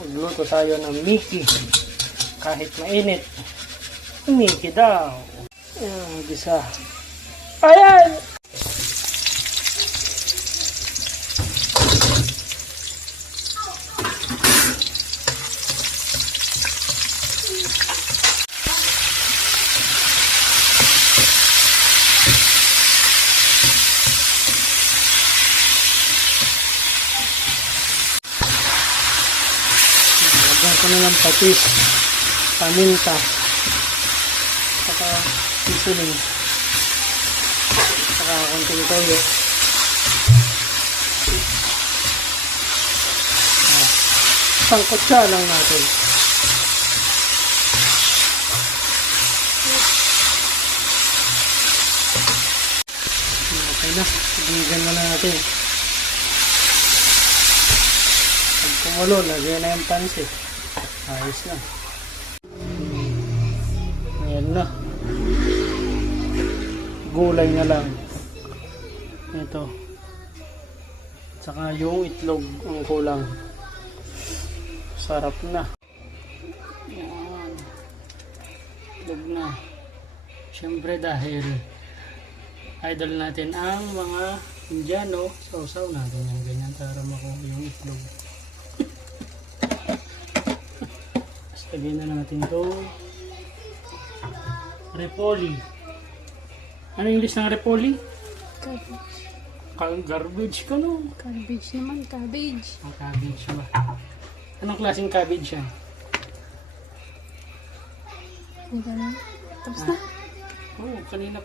Magluto tayo ng Mickey. Kahit mainit. Mickey daw. Ayan, gisa. Ayan! Lagyan ko na ng patis, paminta, saka seasoning, saka konting toyo. Sangkot siya lang natin. Okay na, ibigan na natin. Pag kumulo, lagyan na yung pansit. Ayos na. Ayan na. Gulay na lang. Ito. Tsaka yung itlog ang kulang. Sarap na. Ayan. Itlog na. Siyempre dahil idol natin ang mga Indiano, sausaw natin yung ganyan para makuha yung itlog. Lagyan na natin ito. Repoli. Ano yung list ng repoli? Cabbage. Garbage ka no? Cabbage naman, cabbage. Ang cabbage ba? Anong klaseng cabbage yan? Hindi na. Tapos na. Oo, kanina